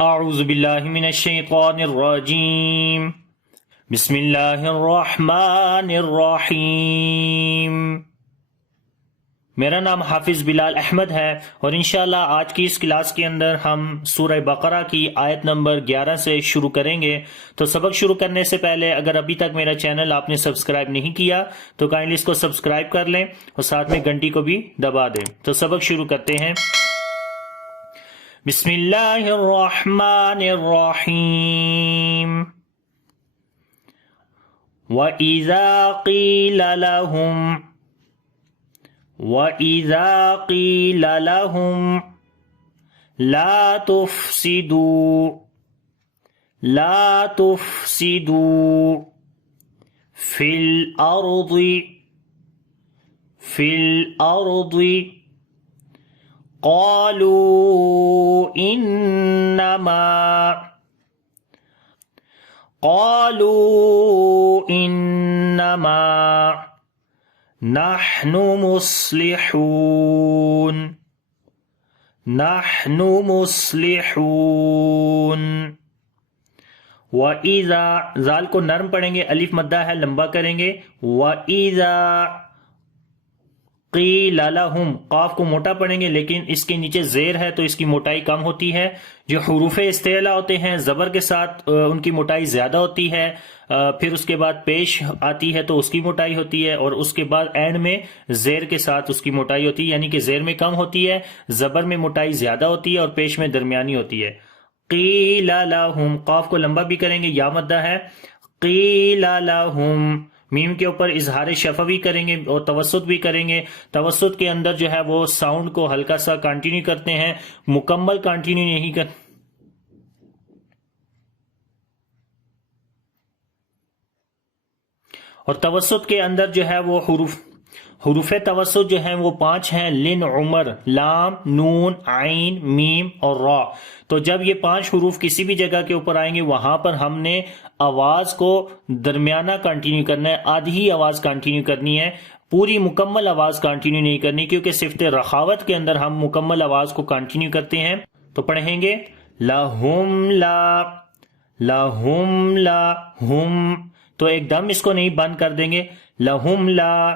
اعوذ باللہ من الشیطان الرجیم بسم اللہ الرحمن الرحیم۔ میرا نام حافظ بلال احمد ہے اور انشاءاللہ آج کی اس کلاس کے اندر ہم سورہ بقرہ کی آیت نمبر 11 سے شروع کریں گے۔ تو سبق شروع کرنے سے پہلے اگر ابھی تک میرا چینل آپ نے سبسکرائب نہیں کیا تو کائنڈلی اس کو سبسکرائب کر لیں اور ساتھ میں گھنٹی کو بھی دبا دیں۔ تو سبق شروع کرتے ہیں۔ بسم اللہ الرحمن الرحیم۔ وَإِذَا قِيلَ لَهُمْ لَا تُفْسِدُوا فِي الْأَرْضِ قالوا إنما نحن مصلحون۔ وَإِذَا زال کو نرم پڑھیں گے، الف مدہ ہے لمبا کریں گے۔ وَإِذَا قیل لہم، قاف کو موٹا پڑھیں گے لیکن اس کے نیچے زیر ہے تو اس کی موٹائی کم ہوتی ہے۔ جو حروف استعلا ہوتے ہیں زبر کے ساتھ ان کی موٹائی زیادہ ہوتی ہے، پھر اس کے بعد پیش آتی ہے تو اس کی موٹائی ہوتی ہے، اور اس کے بعد اینڈ میں زیر کے ساتھ اس کی موٹائی ہوتی ہے، یعنی کہ زیر میں کم ہوتی ہے، زبر میں موٹائی زیادہ ہوتی ہے اور پیش میں درمیانی ہوتی ہے۔ قیل لہم، قاف کو لمبا بھی کریں گے، یا مدہ ہے۔ قیل لہم، میم کے اوپر اظہار شفوی کریں گے اور توسط بھی کریں گے۔ توسط کے اندر جو ہے وہ ساؤنڈ کو ہلکا سا کنٹینیو کرتے ہیں، مکمل کنٹینیو نہیں کرتے۔ اور توسط کے اندر جو ہے وہ حروف توسط جو ہیں وہ 5 ہیں، لن، عمر، لام، نون، عین، میم اور را۔ تو جب یہ 5 حروف کسی بھی جگہ کے اوپر آئیں گے وہاں پر ہم نے آواز کو درمیانہ کنٹینیو کرنا ہے، آدھی آواز کنٹینیو کرنی ہے، پوری مکمل آواز کنٹینیو نہیں کرنی، کیونکہ صفت رخاوت کے اندر ہم مکمل آواز کو کنٹینیو کرتے ہیں۔ تو پڑھیں گے لہم ہم، تو ایک دم اس کو نہیں بند کر دیں گے، لہم لا،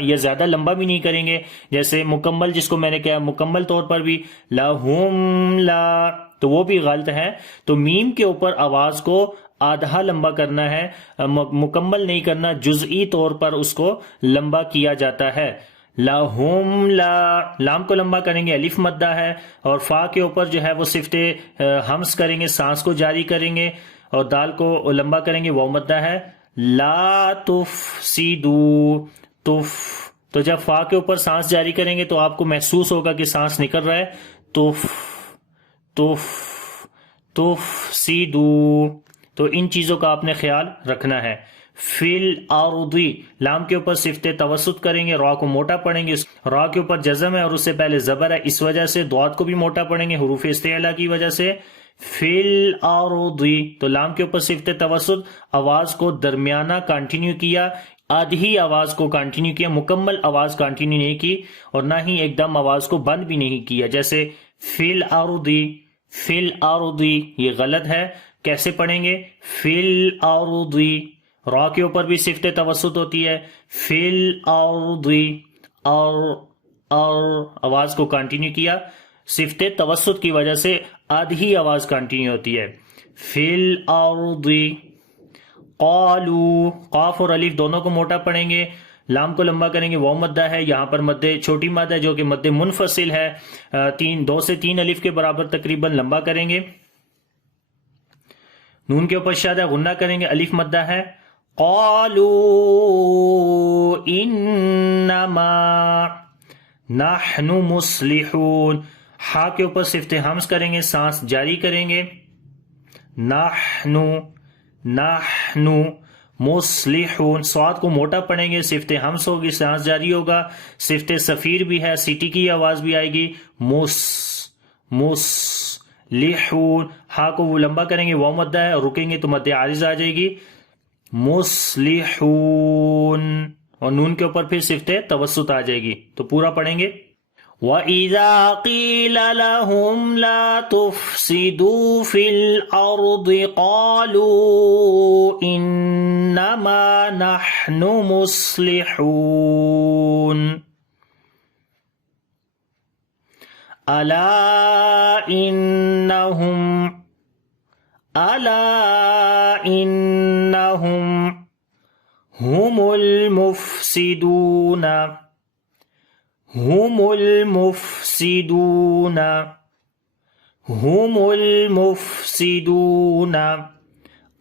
یہ زیادہ لمبا بھی نہیں کریں گے، جیسے مکمل جس کو میں نے کہا مکمل طور پر بھی لہم لا، تو وہ بھی غلط ہے۔ تو میم کے اوپر آواز کو آدھا لمبا کرنا ہے، مکمل نہیں کرنا، جزئی طور پر اس کو لمبا کیا جاتا ہے۔ لہم لا، لام کو لمبا کریں گے، الف مدہ ہے، اور فا کے اوپر جو ہے وہ صفت ہمس کریں گے، سانس کو جاری کریں گے، اور دال کو لمبا کریں گے، واو مدہ ہے۔ لا تفسدوا، تو جب فا کے اوپر سانس جاری کریں گے تو آپ کو محسوس ہوگا کہ سانس نکل رہا ہے، تفسدوا، تو ان چیزوں کا آپ نے خیال رکھنا ہے۔ فی الارض، لام کے اوپر صفت توسط کریں گے، را کو موٹا پڑھیں گے، را کے اوپر جزم ہے اور اس سے پہلے زبر ہے، اس وجہ سے ضاد کو بھی موٹا پڑھیں گے حروف استعلا کی وجہ سے۔ فی الارض، تو لام کے اوپر صفت توسط، آواز کو درمیانہ کنٹینیو کیا، آدھی آواز کو کنٹینیو کیا، مکمل آواز کنٹینیو نہیں کی، اور نہ ہی ایک دم آواز کو بند بھی نہیں کیا، جیسے فی الارض، یہ غلط ہے۔ کیسے پڑھیں گے؟ فی الارض، را کے اوپر بھی صفت توسط ہوتی ہے، فی الارض، اور آواز کو کنٹینیو کیا، صفت توسط کی وجہ سے آدھی آواز کنٹینیو ہوتی ہے۔ فی الارض قالوا، قاف اور الف دونوں کو موٹا پڑھیں گے، لام کو لمبا کریں گے، واو مدہ ہے، یہاں پر مد چھوٹی مد ہے جو کہ مد منفصل ہے، 2 سے 3 الف کے برابر تقریباً لمبا کریں گے۔ نون کے اوپر شاد ہے، غنہ کریں گے، الف مدہ ہے۔ قالوا انما نحن مصلحون، ہا کے اوپر صفت ہمس کریں گے، سانس جاری کریں گے، نحن مصلحون، صاد کو موٹا پڑھیں گے، صفت ہمس ہوگی، سانس جاری ہوگا، صفت صفیر بھی ہے، سیٹی کی آواز بھی آئے گی، مصلحون، ہا کو وہ لمبا کریں گے، واو مدہ ہے، اور رکیں گے تو مد عارض آ جائے گی، مصلحون، اور نون کے اوپر پھر صفت توسط آ جائے گی۔ تو پورا پڑھیں گے، وَإِذَا قِيلَ لَهُمْ لَا تُفْسِدُوا فِي الْأَرْضِ قَالُوا إِنَّمَا نَحْنُ مُصْلِحُونَ أَلَا إِنَّهُمْ هُمُ المفسدون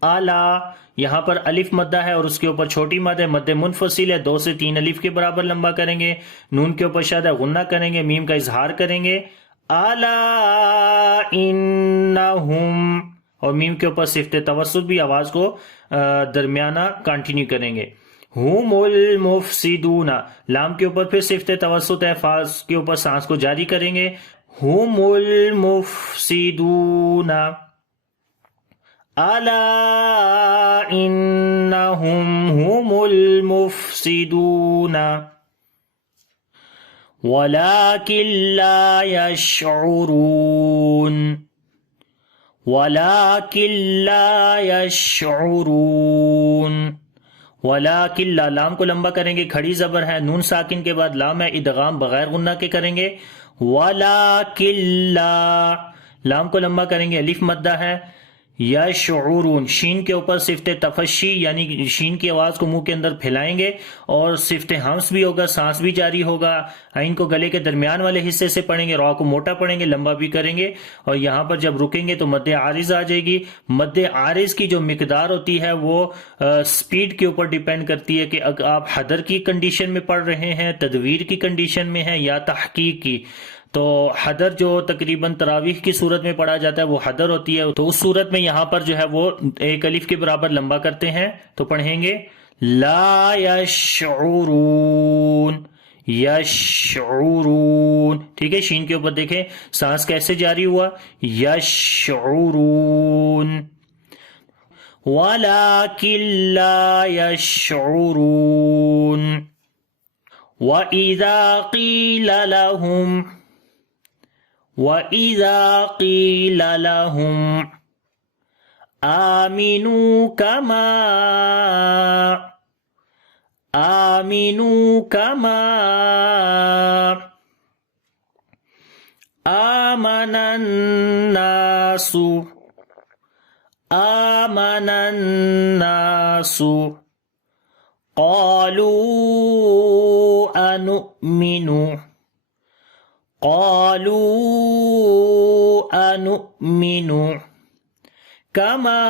الا، یہاں پر الف مدہ ہے اور اس کے اوپر چھوٹی مد ہے، مد منفصل ہے، 2 سے 3 الف کے برابر لمبا کریں گے، نون کے اوپر شد ہے غنہ کریں گے، میم کا اظہار کریں گے، الا انہم، اور میم کے اوپر صفت توسط بھی آواز کو درمیانہ کنٹینیو کریں گے، ہم المفسدون، لام کے اوپر پھر صفت توسط ہے، فاز کے اوپر سانس کو جاری کریں گے، ہم المفسدون، الا انہم ہم المفسدون ولکن لا یشعرون، وَلَٰكِن لا، لام کو لمبا کریں گے، کھڑی زبر ہے، نون ساکن کے بعد لام ہے، ادغام بغیر غنہ کے کریں گے، وَلَٰكِن لا، لام کو لمبا کریں گے، الف مدہ ہے، یشعرون، شین کے اوپر صفت تفشی یعنی شین کی آواز کو منہ کے اندر پھیلائیں گے، اور صفت ہمس بھی ہوگا، سانس بھی جاری ہوگا، عین کو گلے کے درمیان والے حصے سے پڑھیں گے، را کو موٹا پڑھیں گے، لمبا بھی کریں گے، اور یہاں پر جب رکیں گے تو مد عارض آ جائے گی۔ مد عارض کی جو مقدار ہوتی ہے وہ سپیڈ کے اوپر ڈیپینڈ کرتی ہے کہ اگر آپ حدر کی کنڈیشن میں پڑھ رہے ہیں، تدویر کی کنڈیشن میں ہیں، یا تحقیق کی۔ تو حدر جو تقریباً تراویح کی صورت میں پڑھا جاتا ہے وہ حدر ہوتی ہے، تو اس صورت میں یہاں پر جو ہے وہ ایک الف کے برابر لمبا کرتے ہیں، تو پڑھیں گے لا یشعرون، یشعرون، ٹھیک ہے، شین کے اوپر دیکھیں سانس کیسے جاری ہوا، یشعرون، وَلَٰكِن لَا يَشْعُرُونَ وَإِذَا قِيلَ لَهُمْ آمِنُوا كَمَا آمَنَ النَّاسُ قَالُوا أَنُؤْمِنُ كَمَا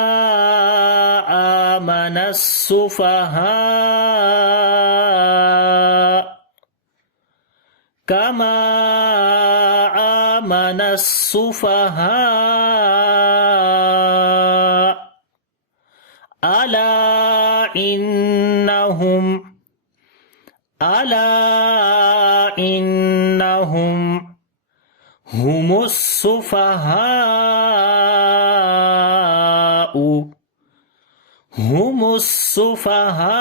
آمَنَ السُّفَهَاءُ أَلَا إِنَّهُمْ هُمُ السُّفَهَاءُ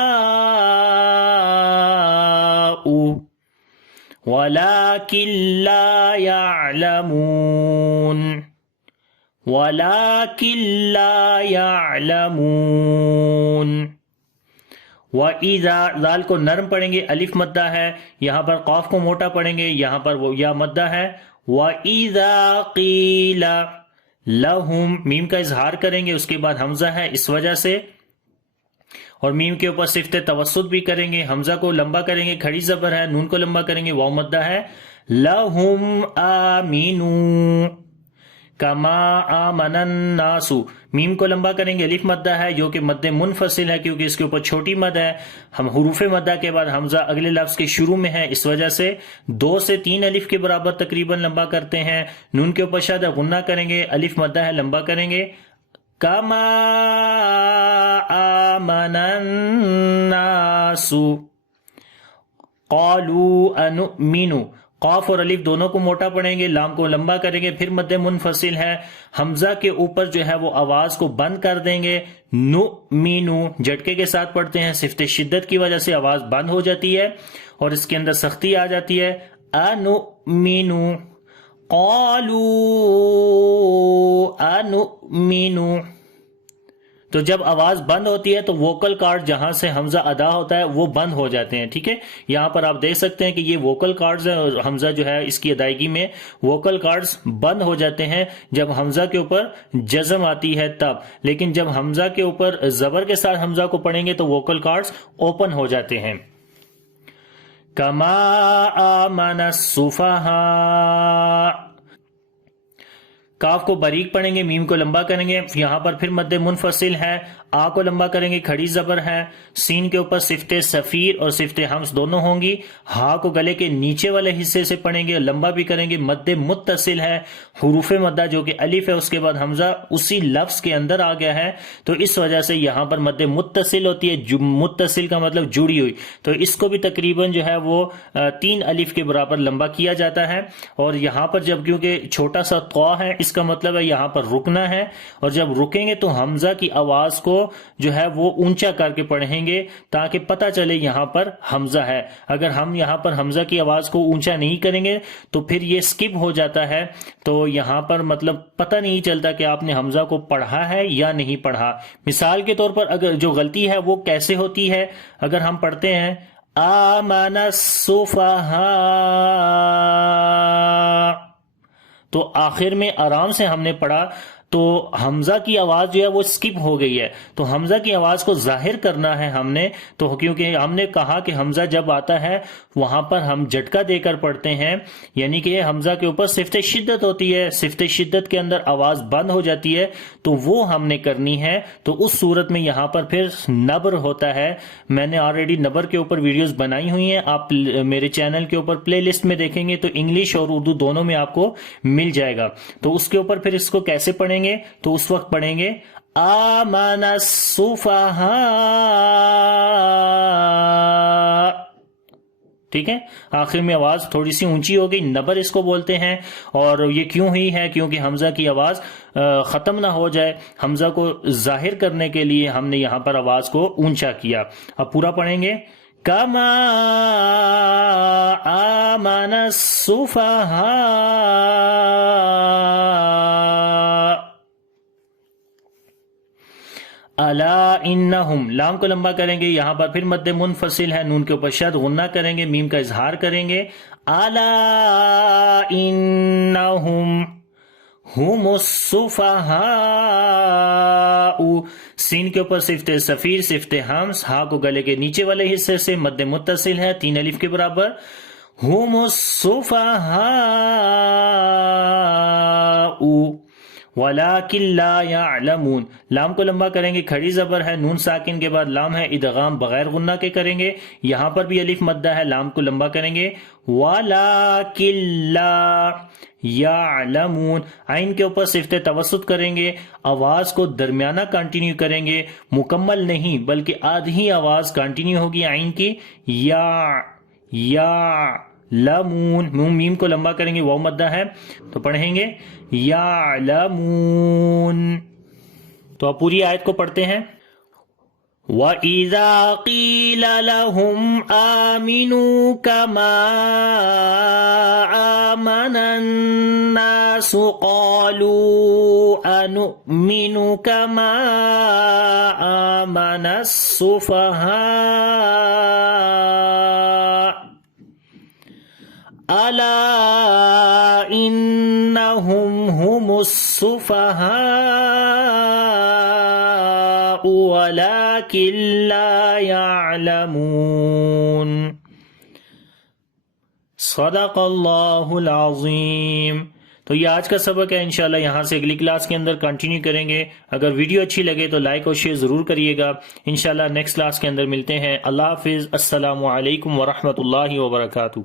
وَلَٰكِن لَا يَعْلَمُونَ وَإِذَا، ذال کو نرم پڑھیں گے، الف مدہ ہے، یہاں پر قاف کو موٹا پڑھیں گے، یہاں پر وہ یا مدہ ہے، وَإِذَا قِيلَ لَهُمْ، میم کا اظہار کریں گے، اس کے بعد حمزہ ہے اس وجہ سے، اور میم کے اوپر صفت توسط بھی کریں گے، حمزہ کو لمبا کریں گے، کھڑی زبر ہے، نون کو لمبا کریں گے، واو مدہ ہے، لَهُمْ آمِنُوا کما آمن الناس، میم کو لمبا کریں گے، الف مدہ ہے جو کہ مد منفصل ہے کیونکہ اس کے اوپر چھوٹی مد ہے، ہم حروف مدہ کے بعد حمزہ اگلے لفظ کے شروع میں ہے، اس وجہ سے 2 سے 3 الف کے برابر تقریباً لمبا کرتے ہیں، نون کے اوپر شد غنہ کریں گے، الف مدہ ہے، لمبا کریں گے، کما آمن الناس قالوا انؤمن، قاف اور الف دونوں کو موٹا پڑھیں گے، لام کو لمبا کریں گے، پھر مد منفصل ہے، حمزہ کے اوپر جو ہے وہ آواز کو بند کر دیں گے، نؤمنو جھٹکے کے ساتھ پڑھتے ہیں، صفت شدت کی وجہ سے آواز بند ہو جاتی ہے اور اس کے اندر سختی آ جاتی ہے، انؤمن قالوا انؤمن. تو جب آواز بند ہوتی ہے تو ووکل کارڈ جہاں سے حمزہ ادا ہوتا ہے وہ بند ہو جاتے ہیں. ٹھیک ہے, یہاں پر آپ دیکھ سکتے ہیں کہ یہ ووکل کارڈز ہیں اور حمزہ جو ہے اس کی ادائیگی میں ووکل کارڈز بند ہو جاتے ہیں جب حمزہ کے اوپر جزم آتی ہے تب, لیکن جب حمزہ کے اوپر زبر کے ساتھ حمزہ کو پڑھیں گے تو ووکل کارڈز اوپن ہو جاتے ہیں. کما آمن السفہاء, کاف کو باریک پڑھیں گے, میم کو لمبا کریں گے, یہاں پر پھر مد منفصل ہے, آ کو لمبا کریں گے, کھڑی زبر ہے, سین کے اوپر صفت صفیر اور صفت حمز دونوں ہوں گی, ہا کو گلے کے نیچے والے حصے سے پڑھیں گے, لمبا بھی کریں گے, مد متصل ہے, حروف مدہ جو کہ الف ہے اس کے بعد حمزہ اسی لفظ کے اندر آ گیا ہے تو اس وجہ سے یہاں پر مد متصل ہوتی ہے, متصل کا مطلب جڑی ہوئی, تو اس کو بھی تقریباً جو ہے وہ 3 الف کے برابر لمبا کیا جاتا ہے. اور یہاں پر جب کیونکہ چھوٹا سا طا ہے اس کا مطلب ہے یہاں پر رکنا ہے, اور جب رکیں گے تو حمزہ کی آواز کو جو ہے وہ اونچا کر کے پڑھیں گے تاکہ پتہ چلے یہاں پر حمزہ ہے. اگر ہم یہاں پر حمزہ کی آواز کو اونچا نہیں کریں گے تو پھر یہ سکپ ہو جاتا ہے, تو یہاں پر مطلب پتہ نہیں چلتا کہ آپ نے حمزہ کو پڑھا ہے یا نہیں پڑھا. مثال کے طور پر اگر جو غلطی ہے وہ کیسے ہوتی ہے, اگر ہم پڑھتے ہیں آمن السفہاء تو آخر میں آرام سے ہم نے پڑھا تو حمزہ کی آواز جو ہے وہ سکپ ہو گئی ہے, تو حمزہ کی آواز کو ظاہر کرنا ہے ہم نے, تو کیونکہ ہم نے کہا کہ حمزہ جب آتا ہے وہاں پر ہم جھٹکا دے کر پڑھتے ہیں, یعنی کہ حمزہ کے اوپر صفت شدت ہوتی ہے, صفت شدت کے اندر آواز بند ہو جاتی ہے تو وہ ہم نے کرنی ہے. تو اس صورت میں یہاں پر پھر نبر ہوتا ہے. میں نے آلریڈی نبر کے اوپر ویڈیوز بنائی ہوئی ہیں, آپ میرے چینل کے اوپر پلے لسٹ میں دیکھیں گے تو انگلش اور اردو دونوں میں آپ کو مل جائے گا. تو اس کے اوپر پھر اس کو کیسے پڑھیں گے, تو اس وقت پڑھیں گے آمن السفہاء. ٹھیک ہے, آخر میں آواز تھوڑی سی اونچی ہو گئی, نبر اس کو بولتے ہیں. اور یہ کیوں ہوئی ہے, کیونکہ حمزہ کی آواز ختم نہ ہو جائے, حمزہ کو ظاہر کرنے کے لیے ہم نے یہاں پر آواز کو اونچا کیا. اب پورا پڑھیں گے کما آمن السفہاء. الا انہم, لام کو لمبا کریں گے, یہاں پر پھر مد منفصل ہے, نون کے اوپر شد غنہ کریں گے, میم کا اظہار کریں گے. الا انہم ہم السفہاء, سین کے اوپر صفت صفیر صفت حمز, ہا کو گلے کے نیچے والے حصے سے مد متصل ہے 3 الف کے برابر. ہم السفہاء وَلَكِنْ لَا يَعْلَمُونَ, لام کو لمبا کریں گے, کھڑی زبر ہے, نون ساکن کے بعد لام ہے, ادغام بغیر غنہ کے کریں گے, یہاں پر بھی الف مدہ ہے, لام کو لمبا کریں گے. وَلَكِنْ لَا يَعْلَمُونَ, عین کے اوپر صفت توسط کریں گے, آواز کو درمیانہ کنٹینیو کریں گے, مکمل نہیں بلکہ آدھی آواز کنٹینیو ہوگی عین کی. یا لمون, میم کو لمبا کریں گے, واو مدہ ہے, تو پڑھیں گے یعلمون. تو اب پوری آیت کو پڑھتے ہیں. وَإِذَا قِيلَ لَهُمْ آمِنُوا كَمَا آمَنَ النَّاسُ قَالُوا أَنُؤْمِنُ كَمَا آمَنَ السُّفَهَاءُ أَلَا إِنَّهُمْ هُمُ السُّفَهَاءُ وَلَكِنْ لَا يَعْلَمُونَ. صدق اللہ العظیم. تو یہ آج کا سبق ہے, انشاءاللہ یہاں سے اگلی کلاس کے اندر کنٹینیو کریں گے. اگر ویڈیو اچھی لگے تو لائک اور شیئر ضرور کریے گا. انشاءاللہ نیکسٹ کلاس کے اندر ملتے ہیں. اللہ حافظ. السلام علیکم ورحمۃ اللہ وبرکاتہ.